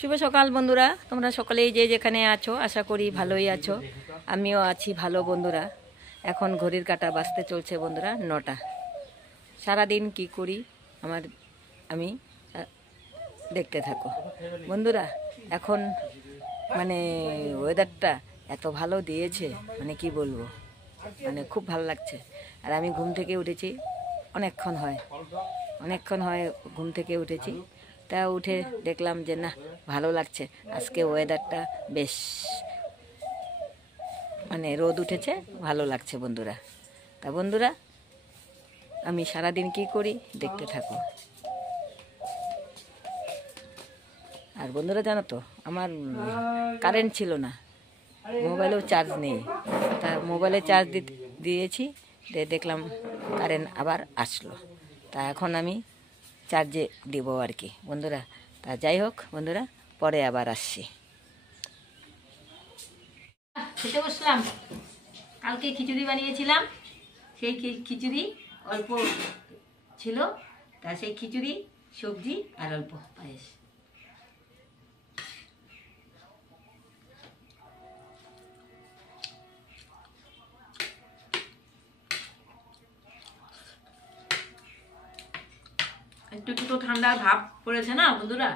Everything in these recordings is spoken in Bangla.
শুভ সকাল বন্ধুরা, তোমরা সকলেই যে যেখানে আছো আশা করি ভালোই আছো। আমিও আছি ভালো বন্ধুরা। এখন ঘড়ির কাঁটা বাজতে চলছে বন্ধুরা 9টা। সারাদিন কি করি আমি দেখতে থাকো বন্ধুরা। এখন ওয়েদারটা এত ভালো দিয়েছে, কি বলবো, খুব ভালো লাগছে। আর আমি ঘুম থেকে উঠেছি অনেকক্ষণ হয় ঘুম থেকে উঠেছি। তা উঠে দেখলাম যে না, ভালো লাগছে আজকে ওয়েদারটা, বেশ রোদ উঠেছে, ভালো লাগছে বন্ধুরা। তা বন্ধুরা, আমি সারাদিন কি করি দেখতে থাকো। আর বন্ধুরা জানো তো, আমার কারেন্ট ছিল না, মোবাইলেও চার্জ নেই। তা মোবাইলে চার্জ দিয়েছি, দেখলাম কারেন্ট আবার আসলো। তা এখন আমি চার্জে দিব আর কি বন্ধুরা। তা যাই হোক বন্ধুরা, পরে আবার আসছি। খেতে বসলাম। কালকে খিচুড়ি বানিয়েছিলাম, সেই খিচুড়ি অল্প ছিল। তা সেই খিচুড়ি, সবজি আর অল্প পায়েস। একটু একটু তো ঠান্ডার ভাব পড়েছে না বন্ধুরা।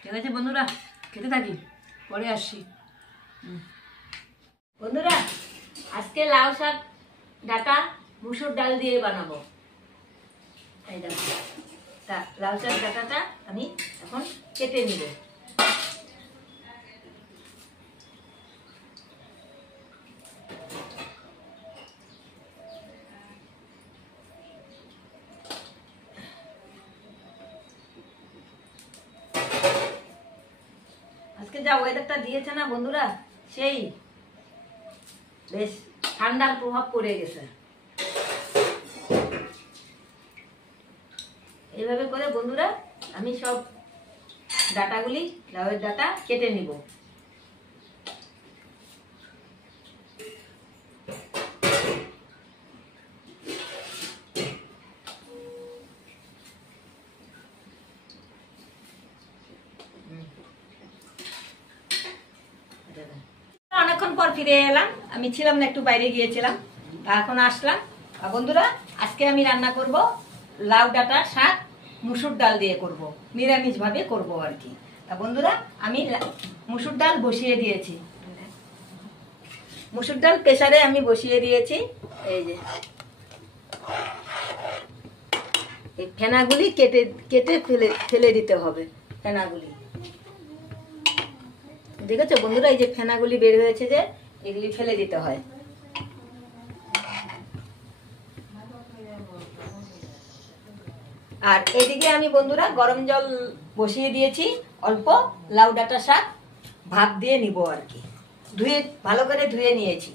ঠিক আছে বন্ধুরা, খেতে থাকি, পরে আসছি। বন্ধুরা, আজকে লাউ শাক ডাটা মুসুর ডাল দিয়ে বানাবো। এই দেখো, তা লাউ শাক ডাটাটা আমি এখন কেটে নিব। আজকে যা ওয়েদারটা দিয়েছে না বন্ধুরা, সেই বেশ ঠান্ডার প্রভাব পড়ে গেছে। এইভাবে করে বন্ধুরা আমি সব ডাটাগুলি, লাউয়ের ডাটা কেটে নিব। অনেকক্ষণ পর ফিরে এলাম, আমি ছিলাম না, একটু বাইরে গিয়েছিলাম। তা এখন আসলাম। বন্ধুরা, আজকে আমি রান্না করব লাউ ডাটা শাক মুসুর ডাল দিয়ে করব, নিরামিষ ভাবে করবো আর কি। তা বন্ধুরা, আমি মুসুর ডাল বসিয়ে দিয়েছি, মুসুর ডাল প্রেসারে আমি বসিয়ে দিয়েছি। এই যে এই ফেনাগুলি কেটে কেটে ফেলে দিতে হবে। ফেনাগুলি দেখেছো বন্ধুরা, এই যে ফেনাগুলি বের হয়েছে, যে এগুলি ফেলে দিতে হয়। আর এদিকে আমি বন্ধুরা গরম জল বসিয়ে দিয়েছি, অল্প লাউ ডাঁটা শাক ভাত দিয়ে নিব আর কি। ধুয়ে, ভালো করে ধুয়ে নিয়েছি।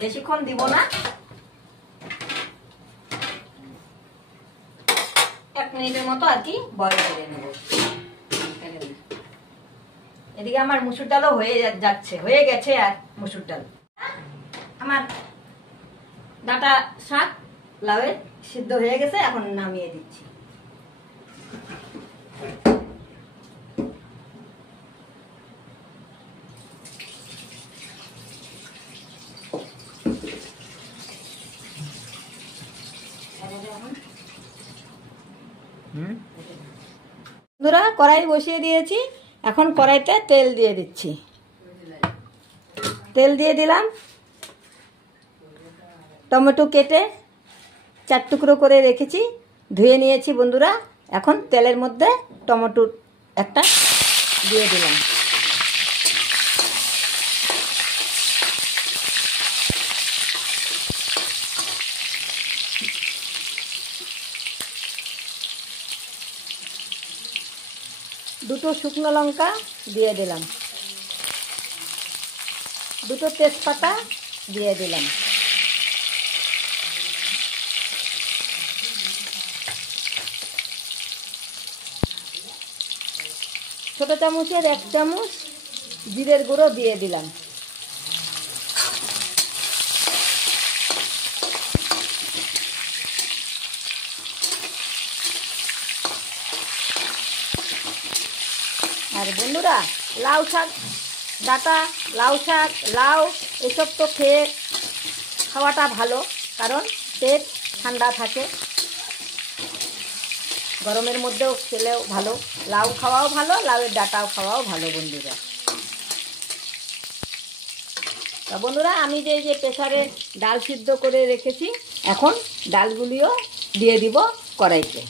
বেশিক্ষণ দিব না, 1 মিনিটের মতো আর কি বয়ল করে নেব। এদিকে আমার মুসুর ডালও হয়ে গেছে। আর মুসুর ডাল আমার ডাঁটা শাক লাউয়ের সিদ্ধ হয়ে গেছে, এখন নামিয়ে দিচ্ছি। বন্ধুরা, কড়াই বসিয়ে দিয়েছি, এখন কড়াইতে তেল দিয়ে দিচ্ছি। তেল দিয়ে দিলাম। টমেটো কেটে 4 টুকরো করে রেখেছি, ধুয়ে নিয়েছি বন্ধুরা। এখন তেলের মধ্যে টমেটো একটা দিয়ে দিলাম। দুটো শুকনো লঙ্কা দিয়ে দিলাম, 2টো তেজপাতা দিয়ে দিলাম। ছোট চামচের 1 চামচ জিরের গুঁড়ো দিয়ে দিলাম। আর বন্ধুরা, লাউ শাক ডাঁটা, লাউ শাক, লাউ এসব তো খাওয়াটা ভালো, কারণ পেট ঠান্ডা থাকে। গরমের মধ্যেও খেলেও ভালো, লাউ খাওয়াও ভালো, লাউয়ের ডাঁটাও খাওয়াও ভালো বন্ধুরা। তা বন্ধুরা, আমি যে প্রেসারে ডাল সিদ্ধ করে রেখেছি, এখন ডালগুলিও দিয়ে দিব কড়াইতে।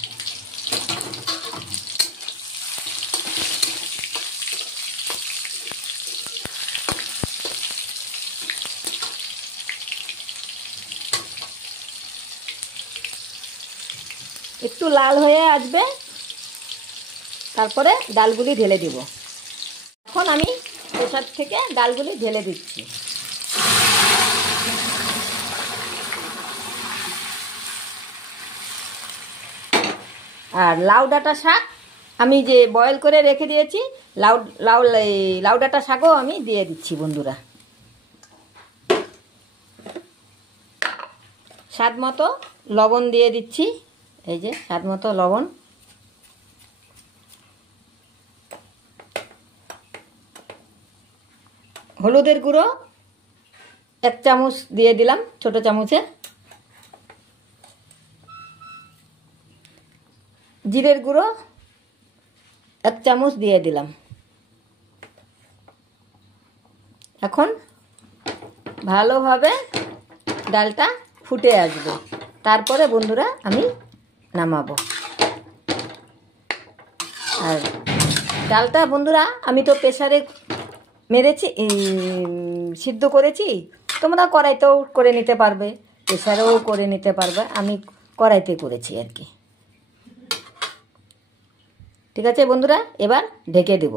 একটু লাল হয়ে আসবে, তারপরে ডালগুলি ঢেলে দিব। এখন আমি প্রেসার থেকে ডালগুলি ঢেলে দিচ্ছি। আর লাউ ডাঁটা শাক আমি যে বয়েল করে রেখে দিয়েছি, লাউ ডাঁটা শাকও আমি দিয়ে দিচ্ছি বন্ধুরা। স্বাদ মতো লবণ দিয়ে দিচ্ছি, এই যে স্বাদ মতো লবণ। হলুদের গুঁড়ো 1 চামচ দিয়ে দিলাম, ছোট চামচে। জিরের গুঁড়ো 1 চামচ দিয়ে দিলাম। এখন ভালোভাবে ডালটা ফুটে আসবে, তারপরে বন্ধুরা আমি নামাবো। আর ডালটা বন্ধুরা আমি তো প্রেসারে মেরেছি, সিদ্ধ করেছি। তোমরা কড়াইতেও করে নিতে পারবে, প্রেসারেও করে নিতে পারবে, আমি কড়াইতে করেছি আর কি। ঠিক আছে বন্ধুরা, এবার ঢেকে দেব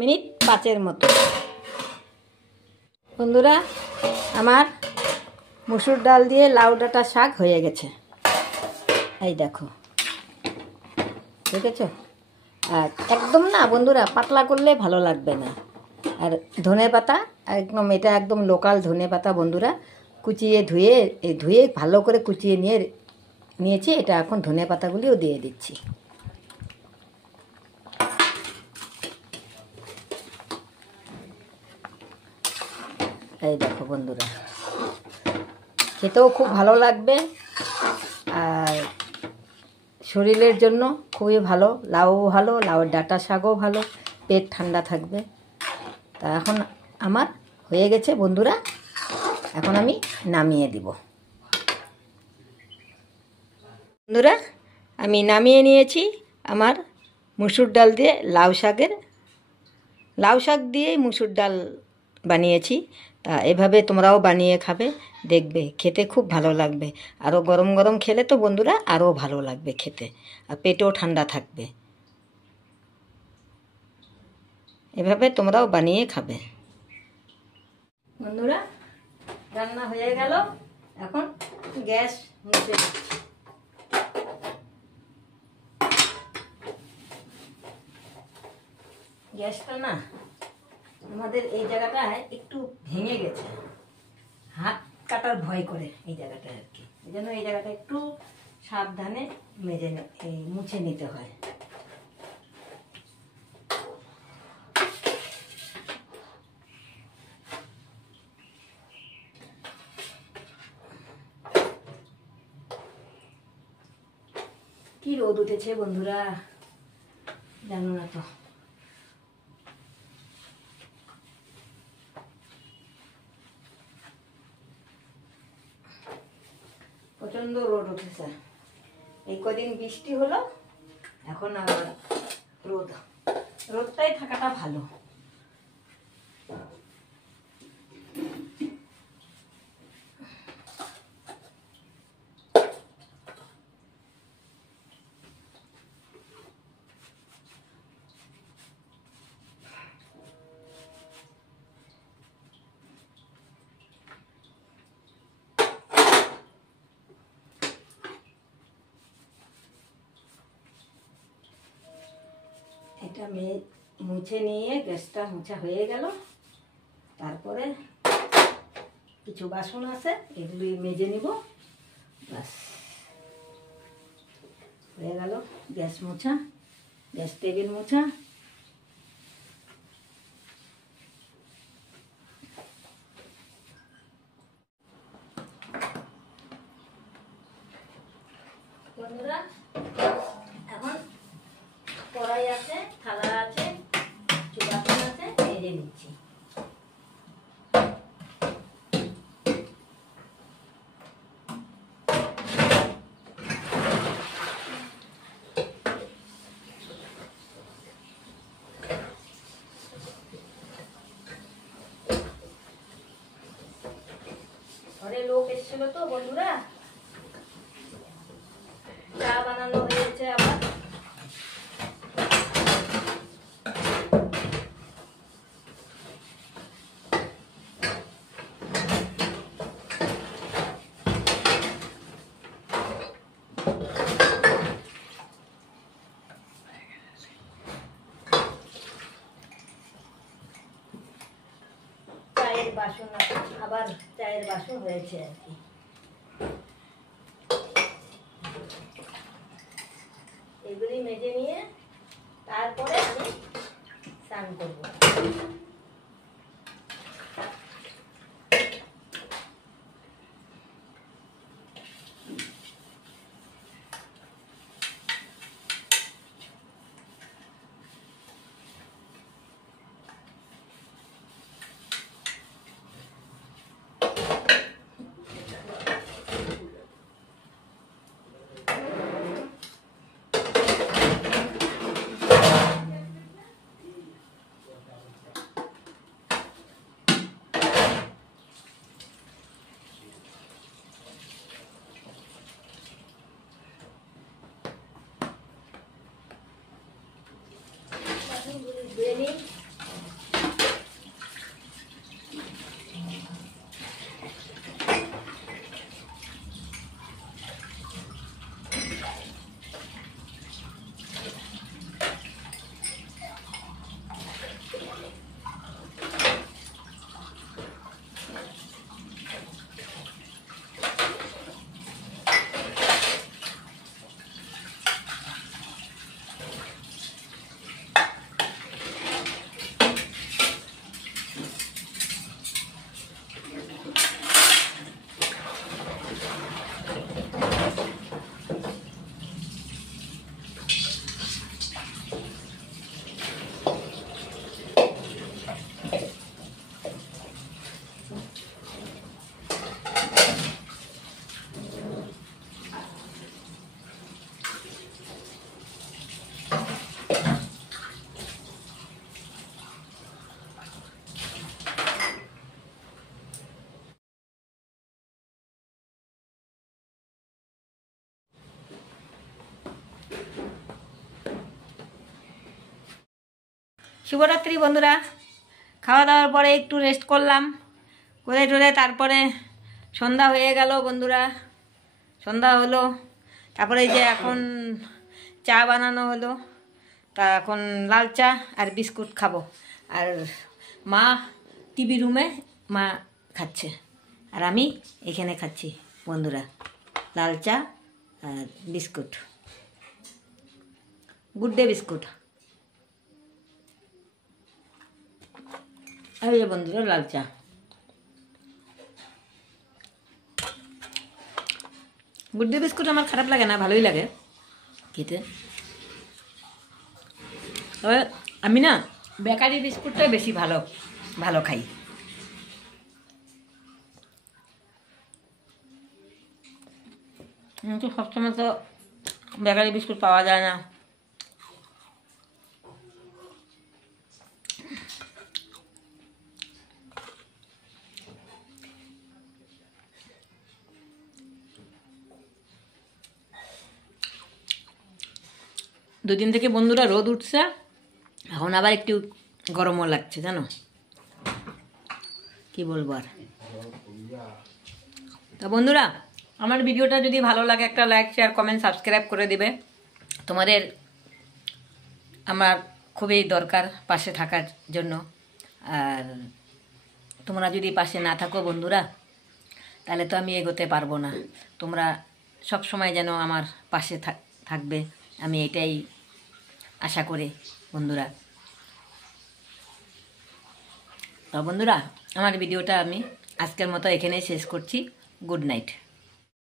মিনিট 5 মতো। বন্ধুরা, আমার মসুর ডাল দিয়ে লাউ ডাঁটা শাক হয়ে গেছে, এই দেখো, দেখেছো? আর একদম না বন্ধুরা, পাতলা করলে ভালো লাগবে না। আর ধনে পাতা একদম, এটা একদম লোকাল ধনে পাতা বন্ধুরা, কুচিয়ে ধুয়ে ভালো করে কুচিয়ে নিয়েছি। এটা এখন ধনে পাতাগুলিও দিয়ে দিচ্ছি। এই দেখো বন্ধুরা, খেতেও খুব ভালো লাগবে, আর শরীরের জন্য খুবই ভালো। লাউও ভালো, লাউয়ের ডাঁটা শাকও ভালো, পেট ঠান্ডা থাকবে। তা এখন আমার হয়ে গেছে বন্ধুরা, এখন আমি নামিয়ে দিব। বন্ধুরা, আমি নামিয়ে নিয়েছি আমার মুসুর ডাল দিয়ে লাউ শাক দিয়েই মুসুর ডাল বানিয়েছি। তা এভাবে তোমরাও বানিয়ে খাবে, দেখবে খেতে খুব ভালো লাগবে। আরও গরম গরম খেলে তো বন্ধুরা আরও ভালো লাগবে খেতে, আর পেটও ঠান্ডা থাকবে। এভাবে তোমরাও বানিয়ে খাবে বন্ধুরা। রান্না হয়ে গেল, এখন গ্যাস মুছে দিচ্ছি। গ্যাসটা না আমাদের এই জায়গাটায় একটু ভেঙে গেছে, হাত কাটার ভয় করে এই জায়গাটায় আর কি। এই জন্য এই জায়গাটা একটু সাবধানে মুছে নিতে হয়। কি রোদ উঠেছে বন্ধুরা, জানো না তো। প্রচন্ড রোদ উঠেছে, এই কদিন বৃষ্টি হলো, এখন আবার রোদটাই থাকাটা ভালো। এটা মুছে নিয়ে গ্যাসটা মোছা হয়ে গেল। তারপরে কিছু বাসন আছে, এগুলি মেজে নিব। বাস হয়ে গেল গ্যাস মোছা, গ্যাস টেবিল মোছা। বন্ধুরা এখন কড়াই আছে, থালা আছে, কিছু বাসন আছে, মেজে নিচ্ছি। ঘরে লোক এসেছিল তো বন্ধুরা, চা বানানো হয়েছে আবার। চায়ের বাসন আবার চায়ের বাসন হয়েছে আর কি। এগুলি মেজে নিয়ে তারপরে আমি স্নান করব। ধুয়ে নিই। শুভরাত্রি বন্ধুরা। খাওয়া দাওয়ার পরে একটু রেস্ট করলাম, করে টরে তারপরে সন্ধ্যা হয়ে গেল বন্ধুরা। সন্ধ্যা হলো, তারপরে যে এখন চা বানানো হলো, তা এখন লাল চা আর বিস্কুট খাবো। আর মা টিভি রুমে মা খাচ্ছে, আর আমি এখানে খাচ্ছি বন্ধুরা লাল চা আর বিস্কুট, গুড ডে বিস্কুট। এই যে বন্ধুরা লাল চা। গুড ডে বিস্কুট আমার খারাপ লাগে না, ভালোই লাগে খেতে। তবে আমি না বেকারি বিস্কুটটাই বেশি ভালো খাই। কিন্তু সবসময় তো বেকারি বিস্কুট পাওয়া যায় না। দুদিন থেকে বন্ধুরা রোদ উঠছে, এখন আবার একটু গরমও লাগছে, জানো কি বলবো আর। তা বন্ধুরা আমার ভিডিওটা যদি ভালো লাগে একটা লাইক শেয়ার কমেন্ট সাবস্ক্রাইব করে দিবে। তোমাদের আমার খুবই দরকার পাশে থাকার জন্য। আর তোমরা যদি পাশে না থাকো বন্ধুরা, তাহলে তো আমি এগোতে পারবো না। তোমরা সব সময় যেন আমার পাশে থাকবে, আমি এটাই আশা করি বন্ধুরা। তো বন্ধুরা, আমার ভিডিওটা আমি আজকের মতো এখানেই শেষ করছি। Good night.